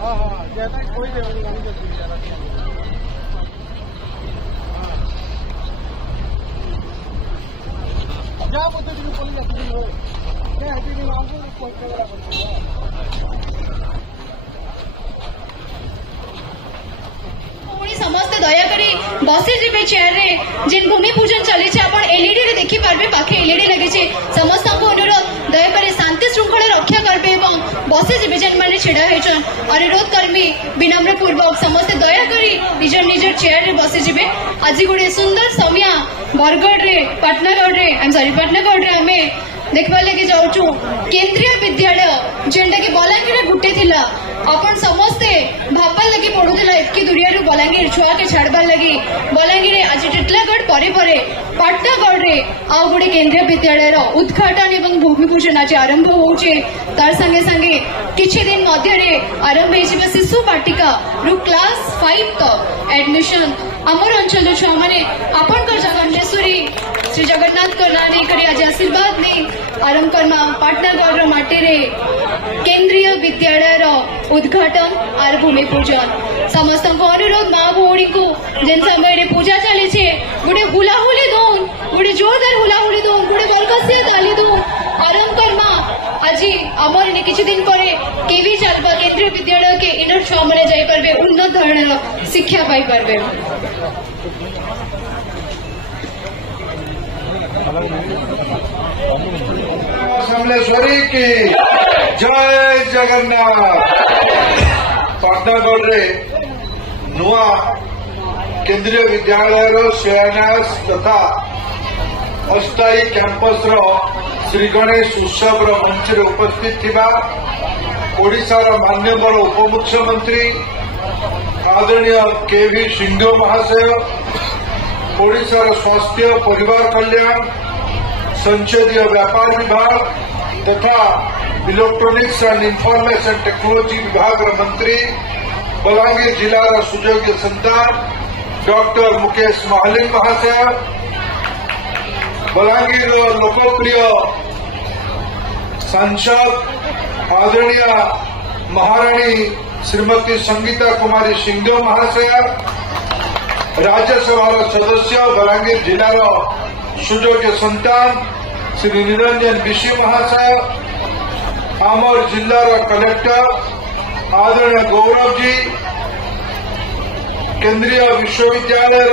हाँ हाँ ज्यादा कोई नहीं जा बोलते दिन बोली जाती हो मैं हटी दिन आऊंगा कोई कैमरा बनता समस्ते दयाकोरी बसी जी चेयर रे जेन भूमि पूजन चली आपण एलईडी रे देखि पारबे पाखे एलईडी लगी छे समस्त को अनुरोध दयाकोरी शांति श्रृंखला रक्षा करबे एवं बसी जी जेन माने छिड़ा हेचन अनुरोध करमी विनम्र पूर्वक समस्त दयाकोरी निजर निजर चेयर रे बसी जिबे आज गुडे सुंदर समिया बरगढ़ रे पाटनागढ़ रे आई एम सॉरी पाटनागढ़ रे हमें देखबा लगे जाउछु केंद्रीय विद्यालय जेंटा कि बलांगीर गुटे थिला अपन समस्ते भापा लगी पढ़ुला एतकी दुरिया बलांगीर छुआ के छाड़बार लगी बलांगीर आज टिटलागढ़ परे परे पाटनागढ़ रे आउ गोटे केंद्रीय विद्यालय उद्घाटन एवं भूमि पूजन आज आरंभ होउचे तार संगे संगे किछि दिन मध्य रे आरंभ होइछिबा शिशु बाटिका रु क्लास 5 तक एडमिशन हमर अंचल छुआ माने आपनकर जगन्नेश्वरी श्री जगन्नाथ को ना नहीं करी आज आशीर्वाद नहीं आरंभ करना पाटनागढ़ माटी रे केंद्रीय विद्यालय उद्घाटन और भूमि पूजन समस्त को अनुरोध माँ भौणी को जेन समय पूजा चली गोटे हुलाहुली दून गोटे जोरदार हुलाहुली दून गोटे बरकसिया ताली दून आरंभ करमा आज आमर ने किछि दिन पर केवी चलबा केंद्रीय विद्यालय के इनर छुआ माने जाई परबे उन्नत धरणर शिक्षा पाई परबे समलेश्वरी की जय जगन्नाथ। पाटनागढ़ रे नुआ केंद्रीय विद्यालय शिलान्यास तथा अस्थायी कैंपस श्री गणेश उत्सव मंच रे उपस्थित थिबा ओडिशार माननीय उपमुख्यमंत्री आदरणीय केवी सिंह महाशय ओडिशार स्वास्थ्य परिवार कल्याण संसदीय व्यापार विभाग तथा इलेक्ट्रॉनिक्स एंड इंफॉर्मेशन टेक्नोलॉजी विभाग मंत्री बलांगीर जिलार सुयोग्य संतान डॉक्टर मुकेश महालिन महाशय बलांगीर लोकप्रिय सांसद आदरणीय महाराणी श्रीमती संगीता कुमारी सिंह महाशय राज्यसभा सदस्य बलांगीर जिलार सुयोग्य संतान श्री निरंजन विशी महाशय आमर जिलार कलेक्टर आदरणीय गौरव जी केंद्रीय विश्वविद्यालय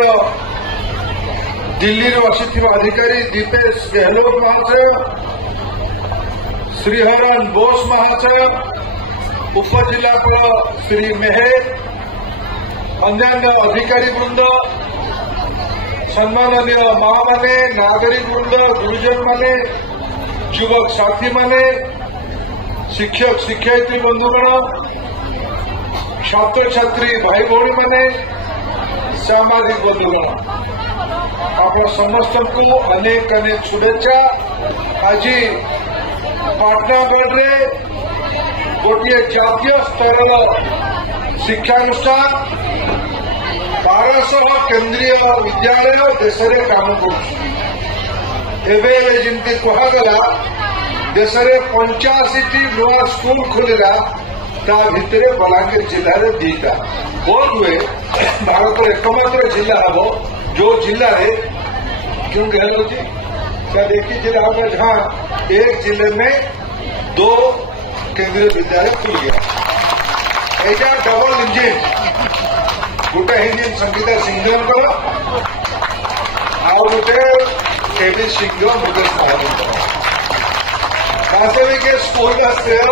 दिल्ली आसी अधिकारी दीपेश गहलोत महाशय श्रीहरन बोस महाशय उपजिलापाल श्री मेहर अन्य अधिकारी वृंद सम्माननीय माँ माने नागरिक वृंद गुरुजन माने युवक साथी माने शिक्षक शिक्षयित्री बंधुगण छात्र छात्री भाई भौणी माने सामाजिक बंधुगण आप समस्त को अनेक अनेक शुभेच्छा। आज पाटनागढ़ रे गोटे जातीय स्तर शिक्षानुष्ठान 1200 केंद्रीय विद्यालय देश में काम करमती कहगला देश में 85 नुआ स्कूल खोलला ता भितर बलांगीर जिले में 2टा बोध हुए भारत एकमात्र जिला हम जो जिले में क्यों कह देखिए जिला हम जहाँ एक जिले में 2 केंद्रीय विद्यालय खुल गया एटा डबल इंजिन गोटे इंजिन संगीता सिंह आउ गोटे केवी सिंह मुकेश महाजन वास्तविक स्कूल श्रेय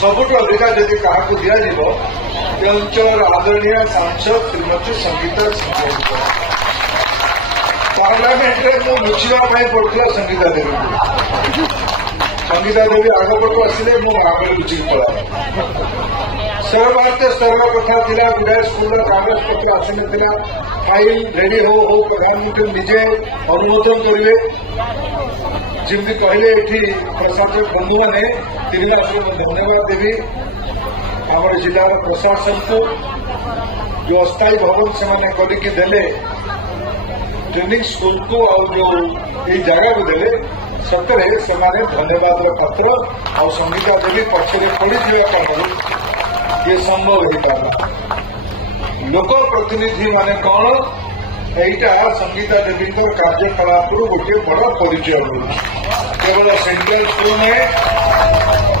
सबुठ अधिका जदि क्या दिज्व अंचल आदरणीय सांसद श्रीमती संगीता सिंह पार्लियामेंट में मुझा पड़ता संगीता देवी संगीता देवी आगपटू आसिले आगे लुचिक पड़ा सर्वभारतीय स्तर कथा था गुड़ाए स्कूल कागज पत्र आसी ना फाइल रेडी हो प्रधानमंत्री निजे अनुमोदन करेंगे जमी कहले ये प्रशासक बंधु मैंने 3 धन्यवाद देवी आम जिलार प्रशासन को जो अस्थायी भवन से करके देले ट्रेनिंग स्कूल को और जो ये जगह को देले सतरे से धन्यवाद पात्र आ संगीता देवी पक्षरे पड़ी ये संभव हो पारा लोक प्रतिनिधि माने कौन एटा संगीता देवी कार्यकलाप गोटे बड़ परिचय मिलूँ केवल सेंट्रल स्कूल में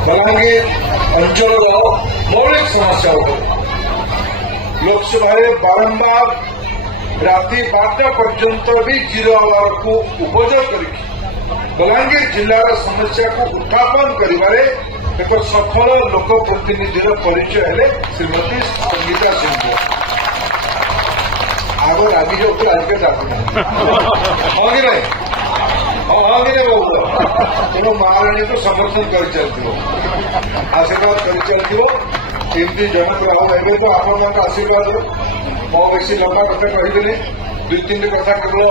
बलांगीर अंचल मौलिक समस्या लोकसभा बारंबार राति 12टा पर्यंत भी जीरो आवर को उपयोग कर बलांगीर जिलार समस्या को उत्थापन करिबारे एक सफल लोक प्रतिनिधि परिचय है श्रीमती संगीता सिंह आग रागी जो आज के हाँ कि नहीं हाँ कि नहीं बाबू तेणु महाराणी को समर्थन कर चलती आशीर्वाद कर चलती एमती जनक राहु एवं तो आप आशीर्वाद बेस लंबा कथा कहबे दुई तीन कथा केवल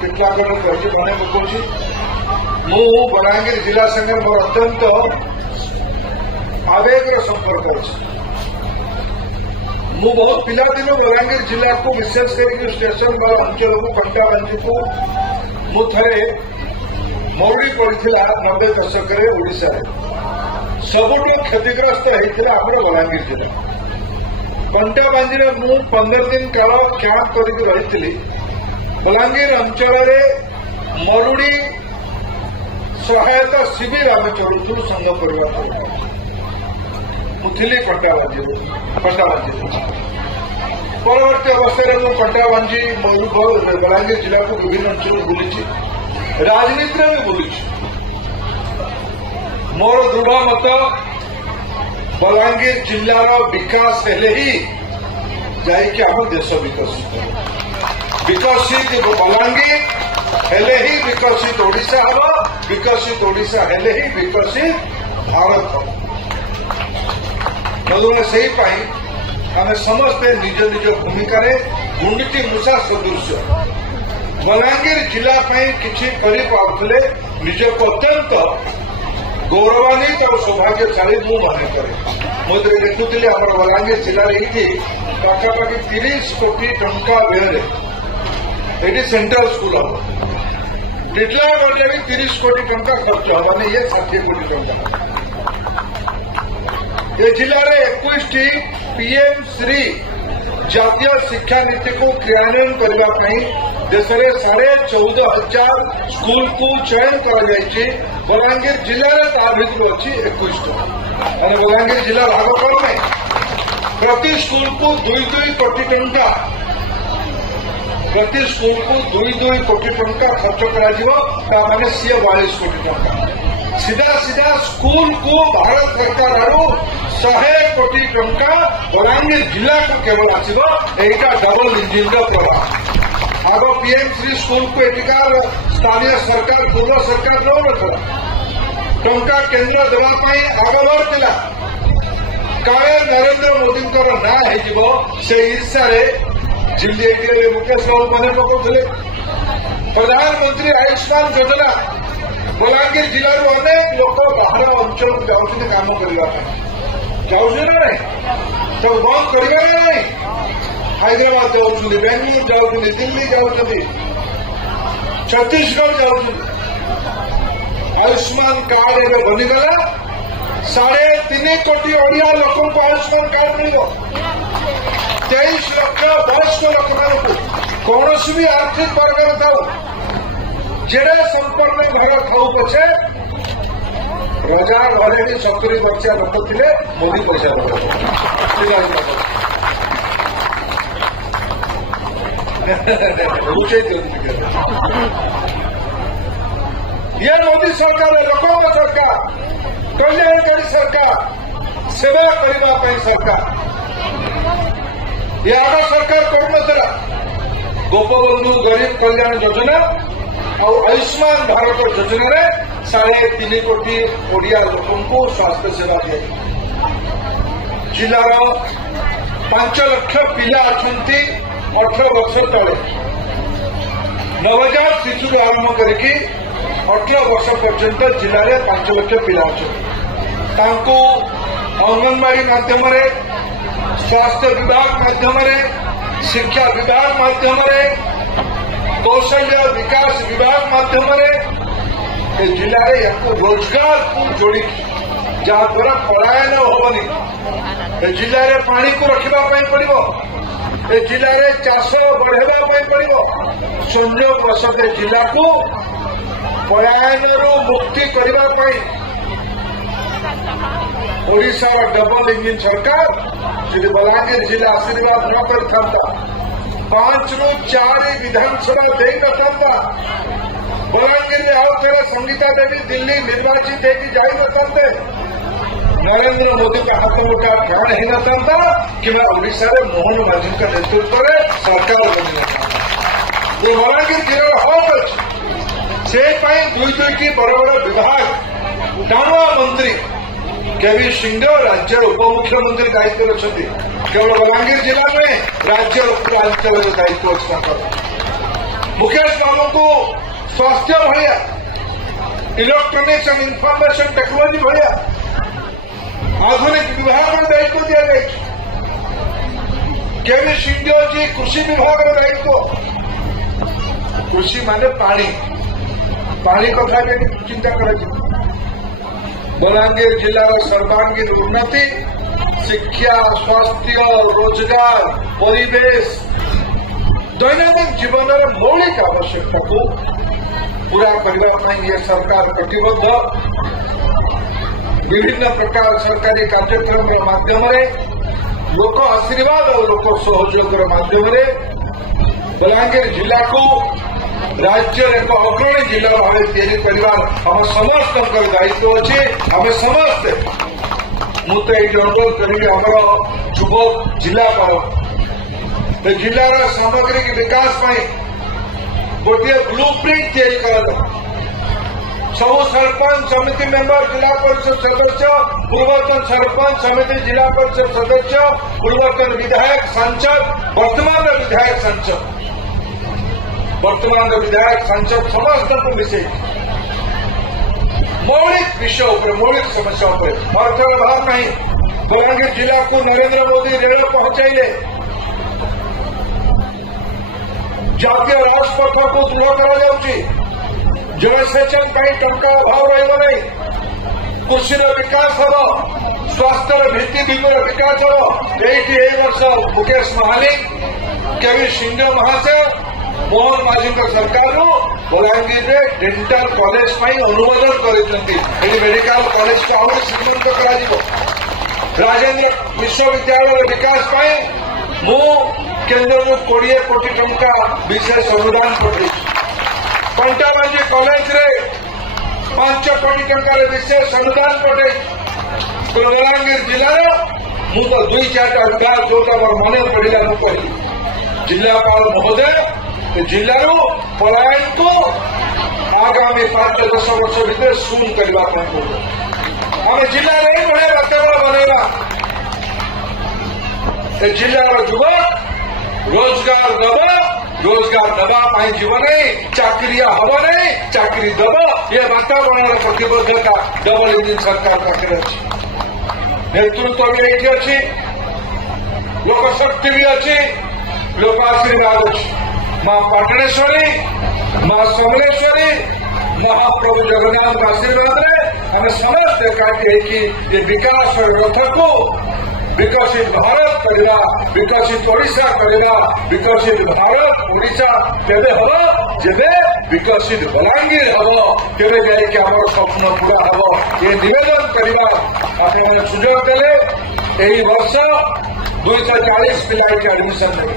केतला कही मने पकाउछि मु बलांगीर जिला संगे मोर अत्यंत आवेगर संपर्क अच्छे मु बहुत पिलादिन बलांगीर जिला को विशेष करके स्टेशन बा अंचल को कंटाबांजी को मु थे मरुड़ी पड़ा 90 दशक ओडिशा सबुठ क्षतिग्रस्त होता आम बलांगीर जिला कंटाबांजी मु 15 दिन काल कैंप करके रही बलांगीर अंचल मरुड़ी सहायता शिविर आम चलुचु संघ परिवार मुझे कंटाबांजी परवर्ती अवस्था में कंटाबांजी मयूरभंज बलांगीर जिला को विभिन्न अंचल बुली राजनीति में भी बुली मोर दृढ़ मत बलांगीर जिलार विकास हेले ही जाइए आम देश विकसित बलांगीर हेले ही विकसित ओडिशा हम विकसित ओडिशा हेले ही विकसित भारत हम से आम समस्ते निज निज भूमिका गुंडीटी मूषा सदृश बलांगीर जिला किसी करे निज को अत्यंत गौरवान्वित और सौभाग्यशाली मु मन करे मुझे देखुली आम बलांगीर जिले ये पाखापाखि 30 कोटी टंका व्यय ये सेंट्रल स्कूल हम टिटला गले भी 30 कोटी टंका खर्च हम माने ये 60 कोटी टंका ये जिले में 21टी पीएम श्री जातीय शिक्षा नीति को क्रियान्वयन करने देश में 14,500 स्कूल को चयन कर बलांगीर जिले में भर अच्छी 21टा मैंने बलांगीर जिला भाग कर प्रति स्कूल को 2-2 कोटी टंका प्रति स्कूल को 2-2 कोटी टंका खर्च कर सी 42 कोटी टंका सीधा सीधा स्कूल को भारत सरकार आड़ 100 कोटी टंका बलांगीर जिला को केवल आसो यहीटा डबल इंजिन प्रभाव आग पीएम श्री स्कूल को एटिकार स्थानीय सरकार पूर्व सरकार दौन टंका केन्द्र देवाई आगभर था काले नरेंद्र मोदी ना से ईर्षा जिले मुकेश बाबू मन पकाउले प्रधानमंत्री आयुष्मान योजना बलांगीर जिलूर अनेक लोक बाहर अंचल को जाऊँ काम करने जाऊँ ना सब बंद कर नहीं हैदराबाद जाऊँ बेंगलुरु जाऊँ दिल्ली जाऊँ छत्तीसगढ़ जाऊँ आयुष्मान कार्ड एवं बनीगला 3.5 कोटी ओडिया लोक को आयुष्मान कार्ड मिल 23 लाख वयस्क लोक मान कौन भी आर्थिक वर्ग थाऊ जेड़े संपन्न घर खाऊ पछे रोजगार घरे 70 वर्ष लोक थे मोदी पैसा ये मोदी सरकार लोकों सरकार कल्याणकारी सरकार सेवा करने सरकार ये आग सरकार कौन गोपबंधु गरीब कल्याण योजना और आयुष्मान भारत योजना में 3.5 कोटी ओडिया लोगों को स्वास्थ्य सेवा दी जिलार 5 लाख पिला अच्छा 18 वर्ष तले नवजात शिशु आरंभ करके 18 वर्ष पर्यंत जिले में 5 लाख पिला अच्छा अंगनवाड़ी माध्यम स्वास्थ्य विभाग माध्यम शिक्षा विभाग माध्यम कौशल्य विकास विभाग माध्यम जिले में रोजगार को जोड़ी जहाद्वारा पलायन हेनी ए जिले में पानी को रखापी पड़ो ए जिले में चाष बढ़ावाई पड़ो संयोगवश जिला को पलायन मुक्ति करने ओडिशार डबल इंजिन सरकार श्री बलांगीर जिला आशीर्वाद न करता 5 ରୁ 4 विधानसभा दे नता बलांगीर आउ थे संगीता देवी दिल्ली निर्वाचित होगी जाई नते नरेंद्र मोदी का हाथ मुठा ध्यान ही नता कि ओडिशा मोहन माझी नेतृत्व में सरकार बनी नता ये बलांगीर जिलार हक अच्छे से दुईटी बड़ बड़ विभाग टाणुआ मंत्री केवी सिंह राज्य उपमुख्यमंत्री दायित्व अच्छा केवल बलांगीर जिला में राज्य उपरांचल दायित्व अच्छा मुकेश बाबू को स्वास्थ्य भाया इलेक्ट्रोनिक्स एंड इनफॉरमेशन टेक्नोलॉजी भाया आधुनिक विभाग दायित्व दि जाए केवी सिंह जी कृषि विभाग दायित्व कृषि माने पानी कथा चिंता कर बलांगीर जिलार सर्वांगीन उन्नति शिक्षा स्वास्थ्य रोजगार परिवेश दैनंदिन जीवन मौलिक आवश्यकता को पूरा करने ये सरकार कटिबद्ध विभिन्न प्रकार सरकारी कार्यक्रम के माध्यम लोक आशीर्वाद और लोक सहयोग माध्यम बलांगीर जिला को राज्य एक अग्रणी जिला भाव या आम समस्त दायित्व अच्छे आम समस्ते मुझे ये अनुरोध करी आम युवक जिलापाल जिलार सामग्रिक विकास गोटे ब्लू प्रिंट कर सब सरपंच समिति मेंबर जिला परिषद सदस्य पूर्वतन सरपंच समिति जिला परिषद सदस्य पूर्वतन विधायक सांसद वर्तमान विधायक सांसद समस्त को मिसे मौलिक विषय मौलिक समस्या अर्थर अभाव नहीं बलांगीर जिला को नरेंद्र मोदी रेल पहुंचाइले जातीय राजपथ को दृढ़ कर जलसेचन टंका अभाव रही कृषि विकास हम स्वास्थ्य भित्तिभूमि विकास हम ये वर्ष मुकेश महालिक केवी सिंह महाशय मोहन माझी सरकार बलांगीर में डेंटाल कॉलेज अनुमोदन कर मेडिकल कॉलेज को आहुरी श्रीमंत कर राजेंद्र विश्वविद्यालय विकास मु केन्द्र 20 कोटी टंका विशेष अनुदान पठे कंटाबांजी कॉलेज रे 5 कोटी टंका विशेष अनुदान पठे बलांगीर जिलार मु तो 2-4टा विभाग जोटा मोर मन पड़ा कही जिलापाल महोदय जिलू पलायन को आगामी 5-10 वर्ष भीतर शून्य करने आम जिले में भाई वातावरण बनवा जिलार युवक रोजगार दवा जीवन चाकरिया हम नहीं चाकरी दब ये वातावरण प्रतिबद्धता डबल इंजिन सरकार पाखे अच्छी नेतृत्व भी ये अच्छी लोकशक्ति भी अच्छी लोक आशीर्वाद अच्छी मां पाटणेश्वरी मां समलेश्वरी महाप्रभु जगन्नाथ आशीर्वाद आम समस्त एकाठी विकास रथ को विकसित भारत करवा विकसित ओडिशा करवा विकसित भारत ओडिशा केवे हम जेबे विकसित बलांगीर हम केवे जाइए आम स्वप्न पूरा हम ये निवेदन करवा आपने सुजोग देले यही वर्ष 240 पिला एडमिशन देवे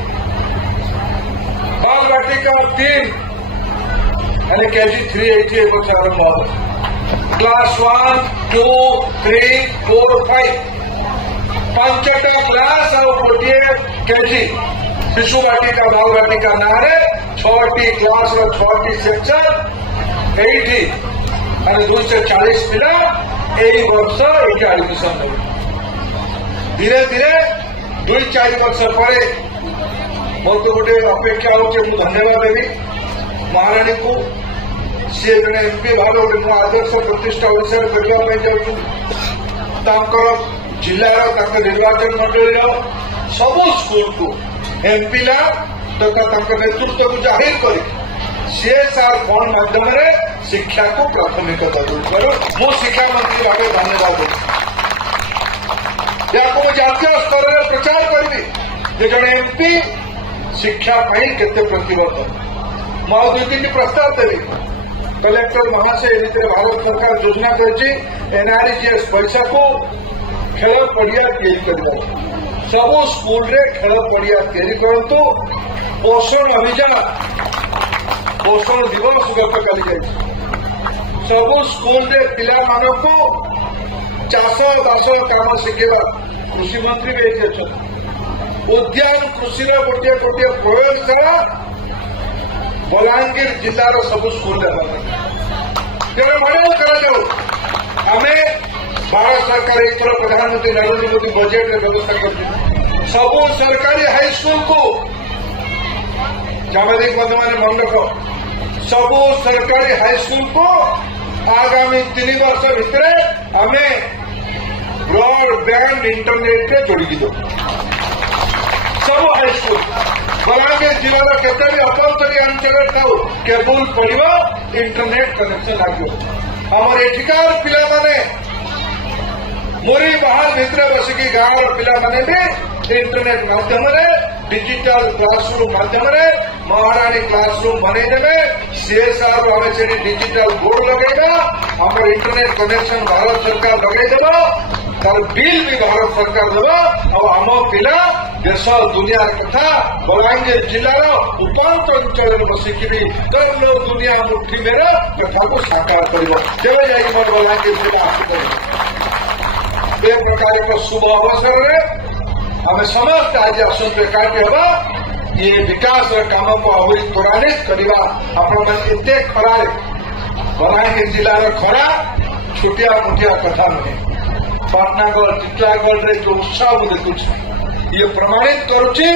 बाल बाटिका 3 यानी KG 3 80 वर्ष आरंभ हो क्लास 1, 2, 3, 4, 5 5टा क्लास और गोटे केजी शिशु बाटिका बाल बाटिका ना 6टी क्लास और 6टी सेक्शन ये 240 पिला यही वर्ष ये एडमिशन हो धीरे धीरे 2-4 वर्ष पर मोर तो गोटे अपेक्षा होचे मु धन्यवाद देवी महाराणी को सी जन एमपी भाव गोटे मो आदर्श प्रतिष्ठा ओडिशा करने जाऊँ जिलार निर्वाचन मंडल सबू स्कूल को एमपीला तथा नेतृत्व को जाहिर कर सीएसआर फंड माध्यम शिक्षा को प्राथमिकता दूर मु शिक्षा मंत्री भाव धन्यवाद या जातीय स्तर में प्रचार करी जड़े एमपी शिक्षा केते प्रतिबद्ध मु दुई तीन प्रस्ताव देवी कलेक्टर महाशय भितर भारत सरकार योजना कर एनआरजीएस पैसा को खेल पड़िया तैयारी सबू स्कूल रे खेल पड़िया तैयारी करतु पोषण अभियान पोषण दिवस गतकाली जाए सबू स्कूल रे पिला मानक चाष बास काम शिखेवा कृषि मंत्री भी अच्छे उद्यान कृषि गोटे गोटे प्रयोगशाला बलांगीर जिलार सबू स्कूल तेरे मॉडल करा आमे भारत सरकार एक प्रधानमंत्री नरेंद्र मोदी बजेट में व्यवस्था कर सबू सरकारी हाईस्कूल को जावेद बंधु मैंने मन रख सबू सरकारी हाईस्कूल को आगामी 3 वर्ष भितर आमे ब्रॉडबैंड इंटरनेट रे जोड़ी दो सब हाईस्कूल बलांगीर जिलार केते भी अपंतरी अंचल था केबल पड़ो इंटरनेट कनेक्शन लगे आमर एठिकार पिला माने मुरी बाहर भितर बसिकी गाँव पिला माने भी इंटरनेट माध्यम डिजिटल क्लासरूम माध्यम महाराणी क्लासरूम बनईदे सीएसआर आम से डिजिटल बोर्ड लगेगा आम इंटरनेट कनेक्शन भारत सरकार लगेदेव तार बिल भी भारत सरकार देव आम पिला देश दुनिया कथा बलांगीर जिलार उपांत अंचल बसिकी भी तरुण दुनिया मुठी मेरा कथा को साकार कर मोर बलांगीर जिला एक प्रकार एक शुभ अवसर में आम समस्त आज आसंत एकाठी हवा ये विकास काम को आहरी त्वरान्वित करवा आपण एते खरा बलांगीर जिलार खरा छुटिया मुटिया कथा नुहे पाटनागढ़ टिटलागढ़ जो उत्साह देखुच ये प्रमाणित करुच्ची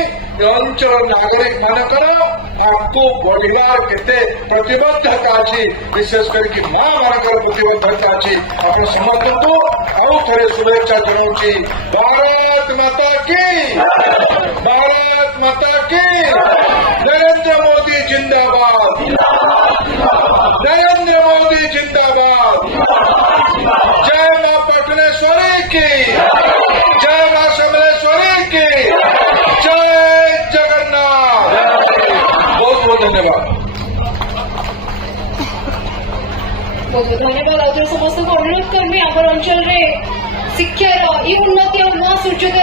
अंचल नागरिक मानकर आपको बढ़िबार केते प्रतिबद्धता अच्छी विशेष करके मां मानकर प्रतिबद्धता अच्छी आप समस्त को आउ थे शुभेच्छा जनाऊँगी भारत माता की नरेंद्र मोदी जिंदाबाद नरेंद्र मोदी जिंदाबाद जय मां पटनेश्वरी की जय मां समलेश्वरी की जय जगन्नाथ बहुत बहुत धन्यवाद बहुत धन्यवाद आउे समस्त को अनुरोध करमी आम अंचल शिक्षार ये उन्नति और नूआ सूर्योदय